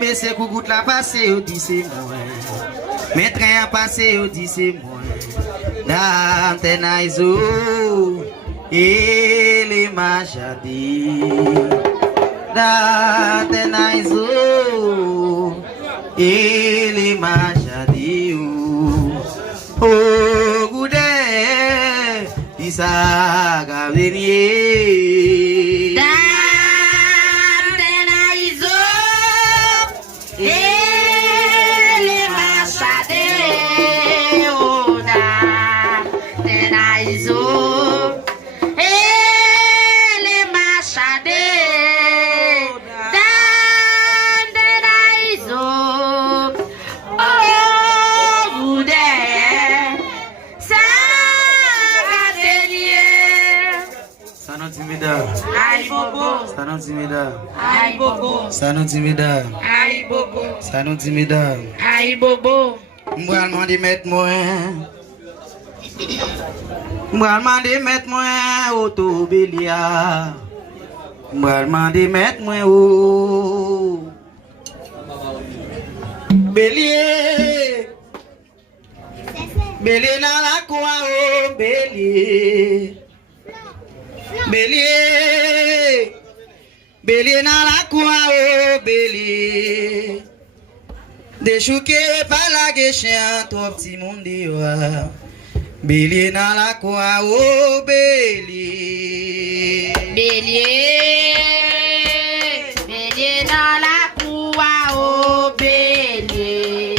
Mais c'est coucou la passé, au dit c'est moi. Mais train a passé, au dit c'est moi. Dans tes naïsos, et les machadis. Dans tes naïsos, et les machadis. Oh, goudé, dis ça, gavenier. Ça nous timide. Aïe bobo. Moi demander mettre moi. Moi demander mettre moi auto Bélia. Moi demander mettre moi au Bélier. Bélier dans la cour au Bélier. Bélier. Bélier dans la cour au Bélier. Déchouqué par la guéchien, ton petit monde dehors. Bélier dans la cour au Bélier. Bélier. Bélier dans la cour au Bélier.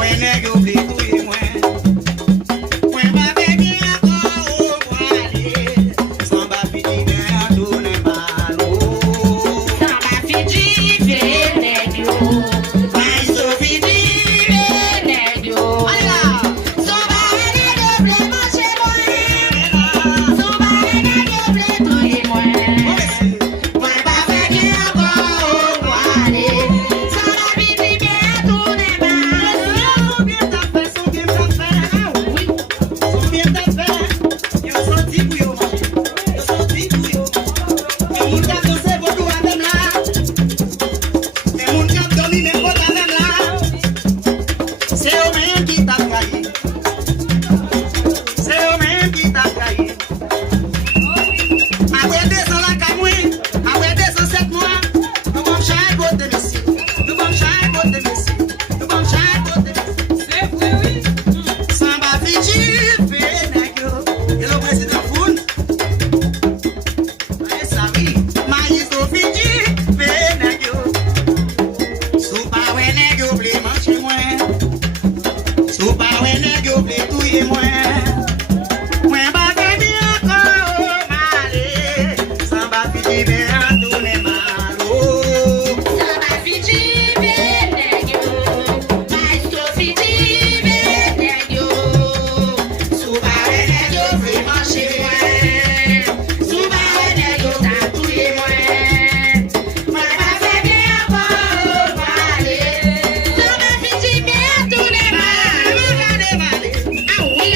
ouais nèg yo vle touye moi. Moi pas bien encore au aller. Sans ba fini ben tourner malo. Sans ba fini ben nèg yo. Mais so fini Ben nèg yo. allez là. Son ba nèg yo vle manger moi. Son ba nèg yo vle touye moi. Moi pas bien encore au aller. Sans ba fini ben tourner malo. Son bien ta fait, son bien ta fait. Oui. Son bien ta fait. Yo sorti pour yo manger. Yo sorti pour yo. Yo moun k'ap danser vodou avec là. Yo moun k'ap dormi n'importe avec là. C'est eux mêmes qui t'a trahi. C'est eux mêmes qui t'a trahi. Après 2 ans la camouille, après 2 ans 7 mois, nous vamos changer côté Messi. Nous vamos changer côté Messi. Nous vamos changer côté Messi. C'est vrai, oui. Samba Fiji, Benegyo, et le président Foun. Allez, ça oui. Maïso Fiji, Benegyo. Soupa Wenegyo, blé manger moins. Soupa Wenegyo, blé touye moins. Moi, bah, baby, encore malé. Samba Fiji, ben, tourne malo. Sans ba fini ben nèg yo. Mais so fini ben nèg yo. Sou ba nèg yo vle manger moi. Sou ba nèg yo ta touye moi. Moi pas fait bien encore au aller. Sans ba fini ben tourner mal. Ah oui,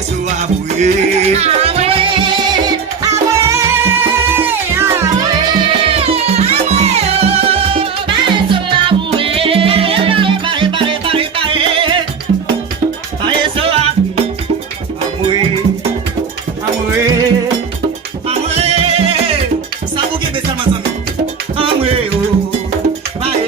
eso aboué. Bye.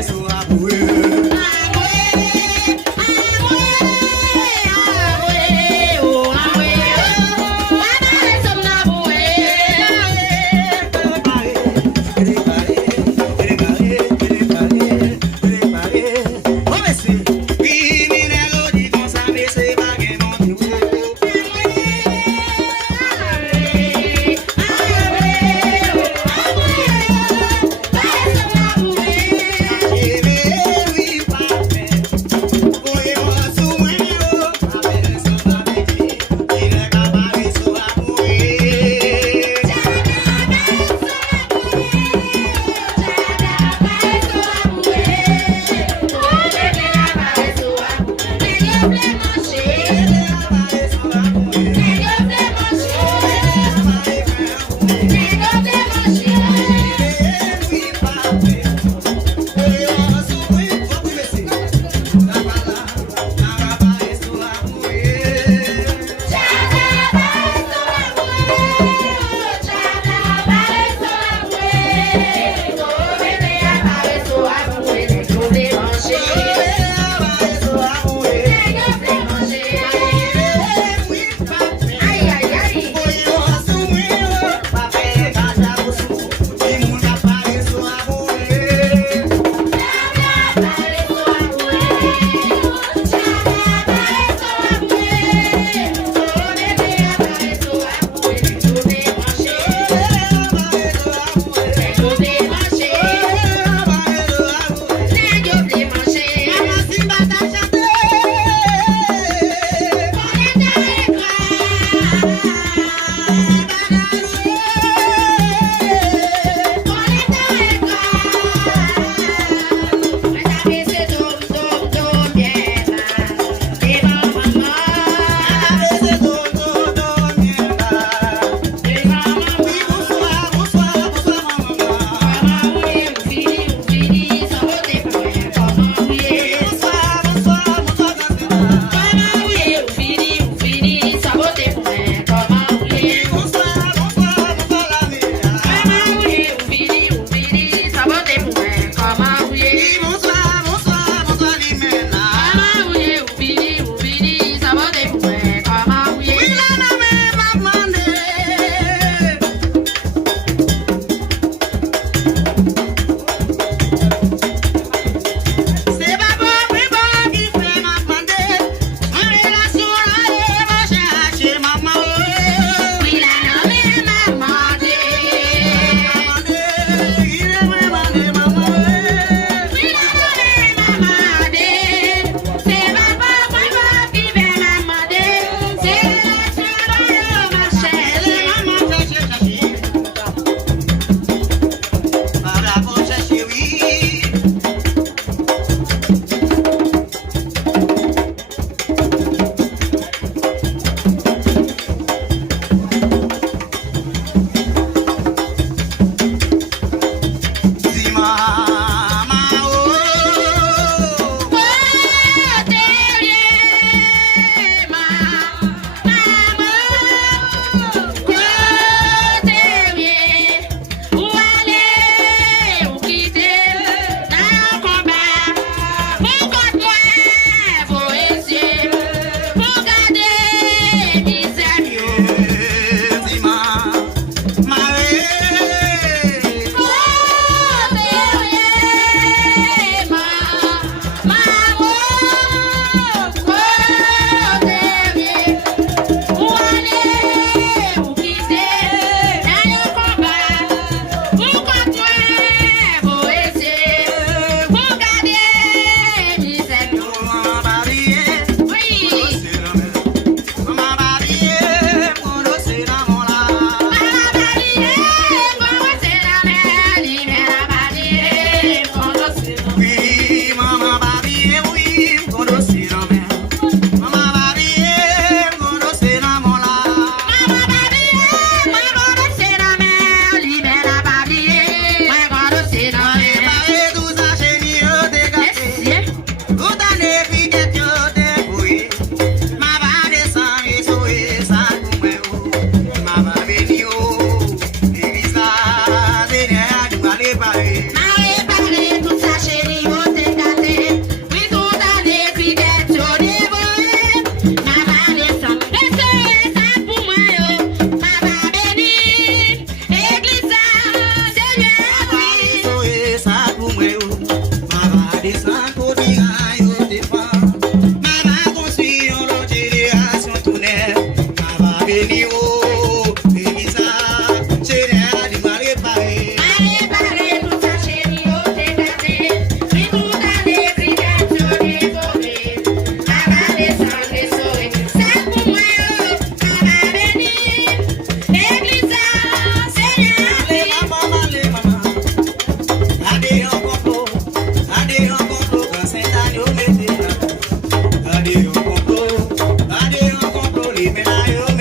yo.